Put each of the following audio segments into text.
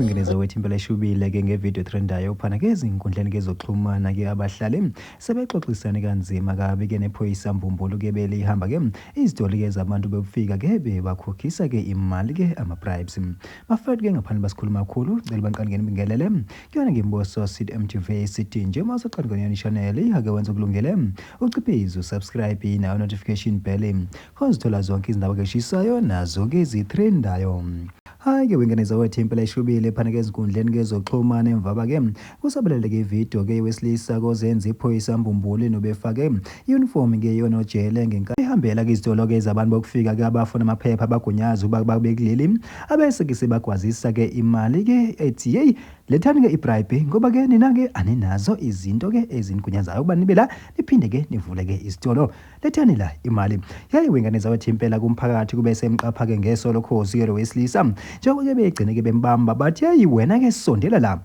Ngeneza wethu impela eshubile ke ngevideo trendayo phana ke ezinkundleni ke zokuxhumana ke abahlali sebexoxisana kanzima kabi ke nephoyisa Mbumbulu ke belihamba ke izitori ke zabantu befika ke bebakhokhisa ke imali ke ama-bribes bafethu ke ngaphandle basikhuluma kakhulu cela banqani ngene bingelele kuyona ngimboso City MTV City nje masaqala ngene channel ake wenza ukulungele uciphize subscribe na notification bell khozithola zonke izindaba ke shishayo nazo ke zitrendayo. Hayi ke wengeneza wethu impela eshubile phana ke ezinkundleni ke zokuxhumana emva ke kusabelele ke video ke wesilisa kozenza iphoyisa Mbumbulu nobefake uniform ke yona ojele ngenkathi ihambela ke izitolo ke zabantu bokufika ke abafuna amaphepha abagunyaza ukuba babe kuleli abese ke sebagwazisa ke imali ke ethi hey lethani ke ibribe ngoba ke nina ke aninazo izinto ke ezingunyazayo ukuba nibe la niphinde ke nivule ke isitolo lethani la imali. Yayi wengeneza wethu impela kumphakathi kube semqapha ke ngesolo khosi ke lo wesilisa njengoba ke begcine ke bembamba bathi hey wena ke sondela la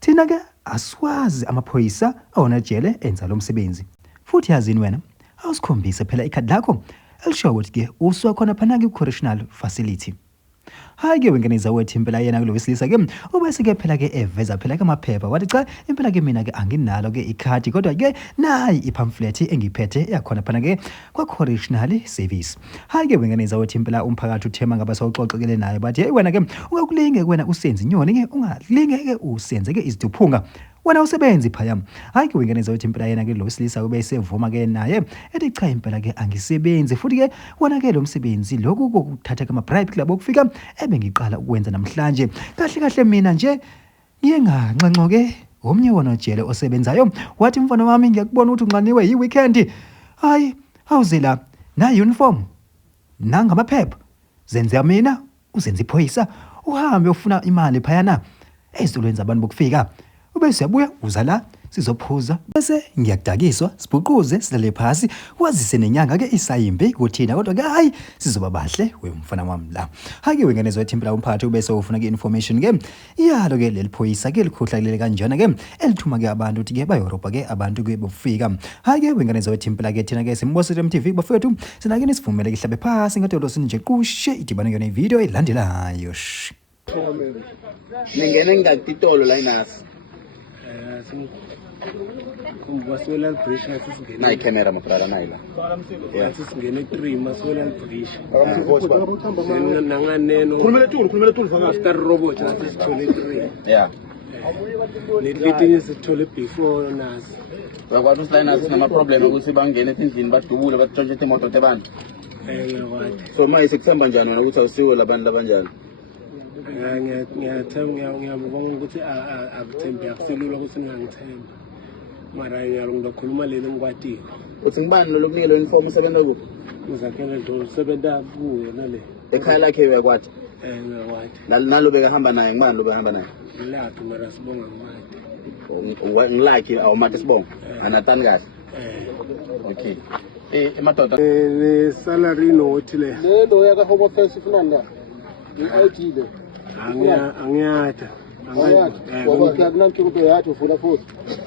thina ke aswazi amaphoyisa awona jele enza lo msebenzi futhi yazini wena awusikhombise phela ikhadi lakho elisho ukuthi ke uswakhona phana ke correctional facility. Hayi ke wengeneza wethu impela yena kulo wesilisa ke ubese ke phela ke eveza phela ke amaphepha wathi cha impela ke mina ke anginalo ke ikhadi kodwa ke nayi ipamphlet engiphethe yakhona phana ke kwa correctional service. Hayi ke wengeneza wethu impela umphakathi uthema ngabasawuxoxekele naye bathi hey wena ke ungakulinge wena usenze inyoni ke ungalinge ke usenze ke iziduphunga wena usebenzi phaya. Hayi ke wengeneza wethu impela yena ke lo wesilisa ube sevuma ke naye ethi cha impela ke angisebenzi futhi ke wona ke lo msebenzi lokhu kokuthatha ke ama-bribe labo kufika ebengiqala ukwenza namhlanje kahle kahle mina nje ngiye nganxanxo ke omnye wona jele osebenzayo wathi mfana wami ngiyakubona ukuthi unqaniwe yi-weekend hayi awuze la na uniform nangamaphepha zenze mina uzenze iphoyisa uhambe ufuna imali phayana ezitolweni zabantu bokufika ubese uyabuya uza la sizophuza bese ngiyakudakiswa sibhuquze silale phasi wazise nenyanga ke isayimbi kuthina kodwa ke hayi sizoba bahle wemfana wami la. Hayi ke wengeneza wethu impela umphathi ubese ufuna ke information ke iyalo ke leliphoyisa ke likhohlakele kanjana ke elithuma ke abantu ukuthi ke bayoRopa ke abantu ke bofika. Hayi ke wengeneza wethu impela ke thina ke simbosa MTV bafethu sina ke nisivumele ke hlabe phasi ngatolo sinje kushe idibana yona ivideo elandelayo. Ningene ngakitolo la inasi Maswela bridge asisingene na camera mapara na ila asisingene 3 Maswela bridge nanganeno khulumela fanga after robot asisithole 3 yeah letinye sithole before nasi bakwathi usina sinama problem ukuthi bangene endlini badubule batshontshe imoto tebantu ngiyakwazi so manje sekuhamba njani wena ukuthi awusiwe labantu labanjani ngiyabonga ukuthi akuthembe akuselula ukuthi ngangithemba mara ngiyakhuluma leli ngikwatile uthi ngibani lo lokunikela uniform usebenza kuphi uzakhela ndo usebenza kuyo nale ekhaya lakhe uyakwathi ngiyakwathi nalo bekahamba naye ngibani lo behamba naye laphi mara sibonga ngimati ngilakhe awumathi sibonga anatani kahle okay emadoda le salary note le lo yaka home office ifunani la i-ID le angiyatha wona kunamthi kube yathi ufuna futhi